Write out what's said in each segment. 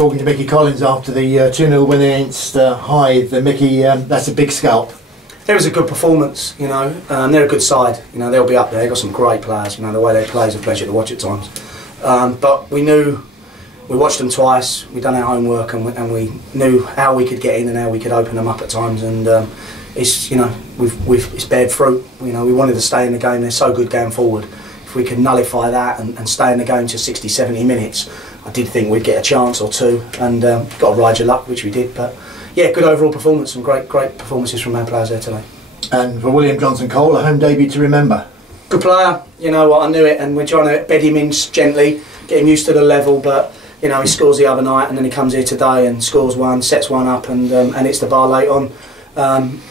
talking to Micky Collins after the 2-0 win against Hythe. Micky, that's a big scalp. It was a good performance, you know. They're a good side, you know. They'll be up there. They've got some great players, you know. The way they play is a pleasure to watch at times. But we knew, we watched them twice. We'd done our homework, and we knew how we could get in and how we could open them up at times. And it's, you know, it's bared fruit. You know, we wanted to stay in the game. They're so good going forward. If we could nullify that and stay in the game to 60, 70 minutes, I did think we'd get a chance or two, and got to ride your luck, which we did. But yeah, good overall performance, some great performances from our players there today. And for William Johnson-Cole, a home debut to remember. Good player, you know what, I knew it, and we're trying to bed him in gently, get him used to the level, but you know, he scores the other night and then he comes here today and scores one, sets one up, and hits the bar late on.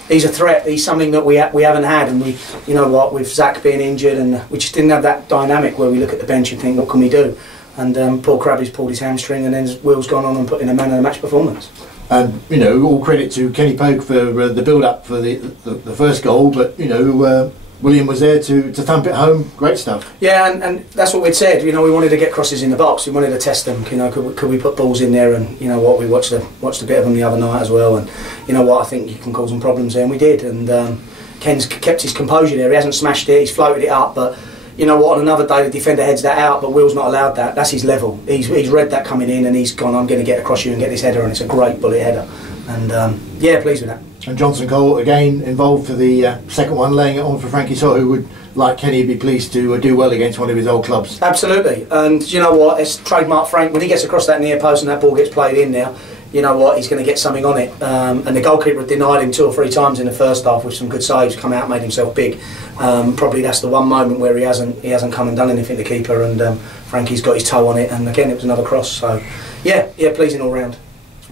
He's a threat. He's something that we haven't had, and we, you know what, with Zach being injured, and we just didn't have that dynamic where we look at the bench and think, what can we do? And poor Crabby's pulled his hamstring, and then Will's gone on and put in a man of the match performance. And you know, all credit to Kenny Pogue for the build-up for the first goal, but you know, William was there to thump it home. Great stuff. Yeah, and that's what we'd said. You know, we wanted to get crosses in the box. We wanted to test them. You know, could we put balls in there? And you know what, we watched a bit of them the other night as well. And you know what, I think you can cause some problems there, and we did. And Ken's kept his composure there. He hasn't smashed it. He's floated it up, but you know what, on another day the defender heads that out, but Will's not allowed that. That's his level. He's read that coming in, and he's gone, I'm going to get across you and get this header, and it's a great bullet header. And yeah, pleased with that. And Johnson-Cole again involved for the second one, laying it on for Frankie So, who would, like Kenny, be pleased to do well against one of his old clubs. Absolutely. And you know what, it's trademark Frank. When he gets across that near post and that ball gets played in now, you know what, he's going to get something on it. And the goalkeeper denied him 2 or 3 times in the first half with some good saves, come out, made himself big. Probably that's the one moment where he hasn't come and done anything, the keeper, and Frankie's got his toe on it, and again it was another cross. So yeah, pleasing all round.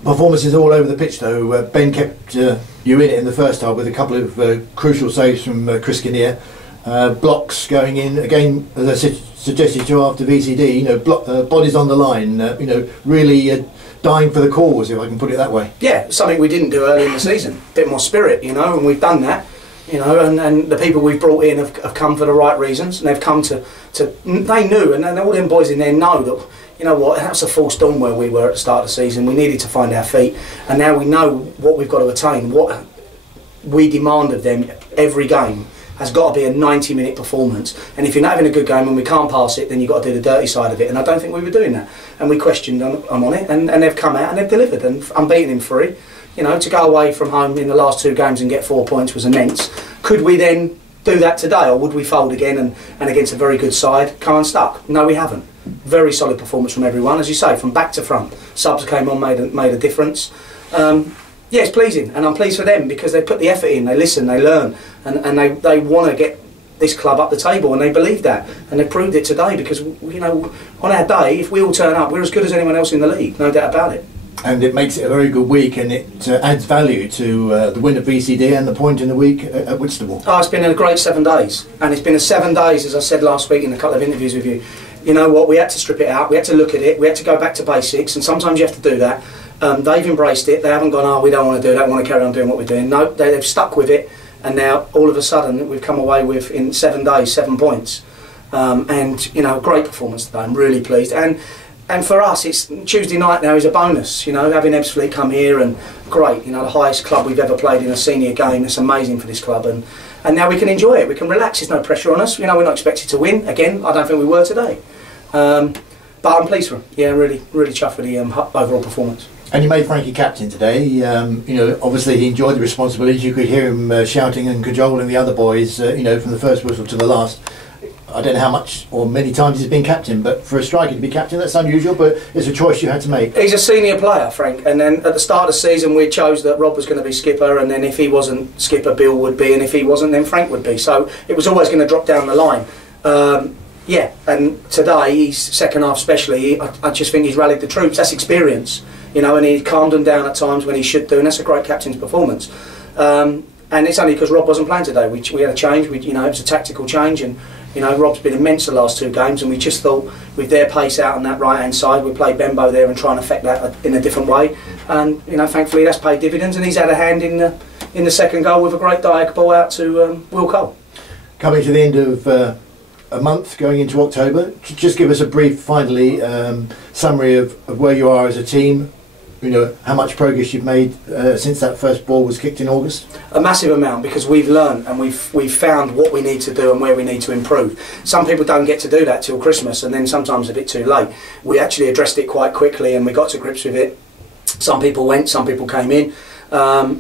Performances all over the pitch though. Ben kept you in it in the first half with a couple of crucial saves from Chris Kinnear. Blocks going in again, as I suggested to you after VCD. You know, bodies on the line. You know, really dying for the cause, if I can put it that way. Yeah, something we didn't do early in the season. A bit more spirit, you know, and we've done that. You know, and the people we've brought in have come for the right reasons, and they've come to they knew, and all them boys in there know that, you know what, that's a false dawn where we were at the start of the season. We needed to find our feet, and now we know what we've got to attain. What we demand of them every game has got to be a 90-minute performance, and if you're not having a good game and we can't pass it, then you've got to do the dirty side of it, and I don't think we were doing that, and we questioned them on it, and they've come out and they've delivered, and unbeaten in 3. You know, to go away from home in the last 2 games and get 4 points was immense. Could we then do that today, or would we fold again and against a very good side come unstuck? No, we haven't. Very solid performance from everyone, as you say, from back to front. Subs came on, made a difference. Yeah, it's pleasing, and I'm pleased for them because they put the effort in, they listen, they learn, and they want to get this club up the table, and they believe that, and they proved it today because, you know, on our day, if we all turn up, we're as good as anyone else in the league, no doubt about it. And it makes it a very good week, and it adds value to the win at VCD and the point in the week at Whitstable. Oh, it's been a great 7 days, and it's been a 7 days, as I said last week in a couple of interviews with you. You know what, we had to strip it out, we had to look at it, we had to go back to basics, and sometimes you have to do that. They've embraced it, they haven't gone, oh, we don't want to do that, we want to carry on doing what we're doing. No, they've stuck with it, and now all of a sudden we've come away with, in 7 days, 7 points. And, you know, great performance today, I'm really pleased. And for us, it's Tuesday night now is a bonus, you know, having Ebbsfleet come here, and great, you know, the highest club we've ever played in a senior game. It's amazing for this club, and now we can enjoy it, we can relax, there's no pressure on us, you know, we're not expected to win, again, I don't think we were today. But I'm pleased for him, yeah, really chuffed with the overall performance. And you made Frankie captain today. You know, obviously he enjoyed the responsibility. You could hear him shouting and cajoling the other boys, you know, from the first whistle to the last. I don't know how much or many times he's been captain, but for a striker to be captain, that's unusual, but it's a choice you had to make. He's a senior player, Frank, and then at the start of the season we chose that Rob was going to be skipper, and then if he wasn't skipper, Bill would be, and if he wasn't, then Frank would be. So it was always going to drop down the line. Yeah, and today, he's second half especially, I just think he's rallied the troops. That's experience, you know, and he calmed them down at times when he should do, and that's a great captain's performance. And it's only because Rob wasn't playing today. We had a change, you know, it was a tactical change, and you know, Rob's been immense the last 2 games, and we just thought with their pace out on that right hand side, we'd play Bembo there and try and affect that in a different way. And you know, thankfully that's paid dividends, and he's had a hand in the second goal with a great diag ball out to Will Cole. Coming to the end of a month going into October. Just give us a brief, finally, summary of where you are as a team. You know, how much progress you've made since that first ball was kicked in August? A massive amount, because we've learned and we've found what we need to do and where we need to improve. Some people don't get to do that till Christmas, and then sometimes a bit too late. We actually addressed it quite quickly and we got to grips with it. Some people went, some people came in,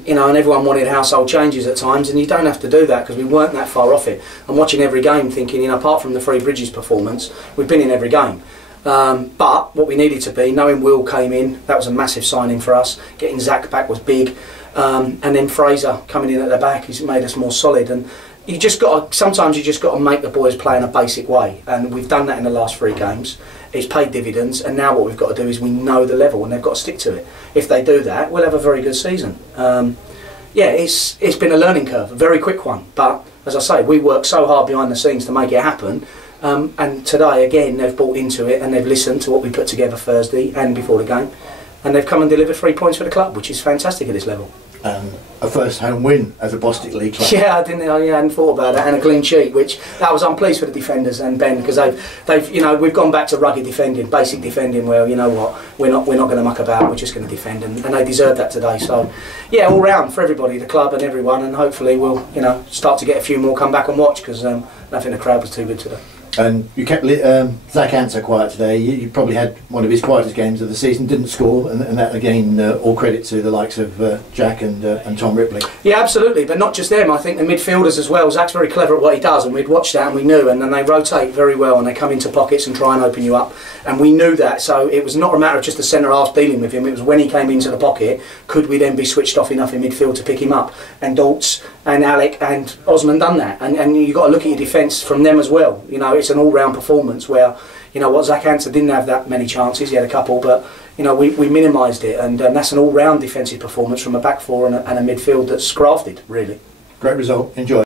you know, and everyone wanted household changes at times, and you don't have to do that because we weren't that far off it. I'm watching every game thinking, you know, apart from the Three Bridges performance, we've been in every game. But what we needed to be, knowing Will came in, that was a massive signing for us. Getting Zach back was big, and then Fraser coming in at the back, he's made us more solid. And you just got to, sometimes you just got to make the boys play in a basic way, and we've done that in the last 3 games. It's paid dividends, and now what we've got to do is we know the level, and they've got to stick to it. If they do that, we'll have a very good season. Yeah, it's been a learning curve, a very quick one. But as I say, we worked so hard behind the scenes to make it happen. And today, again, they've bought into it and they've listened to what we put together Thursday and before the game, and they've come and delivered 3 points for the club, which is fantastic at this level. A first home win as a Bostik League club. Yeah, I hadn't thought about that, and a clean sheet, which that was unpleased for the defenders and Ben, because they've you know, we've gone back to rugged defending, basic defending, where, you know what, we're not going to muck about, we're just going to defend, and they deserve that today. So yeah, all round for everybody, the club and everyone, and hopefully we'll, you know, start to get a few more come back and watch, because I think the crowd was too good today. And you kept Zach Anser quiet today. You probably had one of his quietest games of the season, didn't score, and that again, all credit to the likes of Jack and Tom Ripley. Yeah, absolutely, but not just them. I think the midfielders as well. Zach's very clever at what he does, and we'd watched that and we knew, and then they rotate very well and they come into pockets and try and open you up, and we knew that. So it was not a matter of just the centre half dealing with him, it was when he came into the pocket, could we then be switched off enough in midfield to pick him up? And Daltz and Alec and Osman done that, and you've got to look at your defence from them as well. You know, it's an all-round performance where, you know what, Zach Anser didn't have that many chances, he had a couple, but you know, we minimised it, and that's an all-round defensive performance from a back four and a midfield that's grafted, really. Great result, enjoy.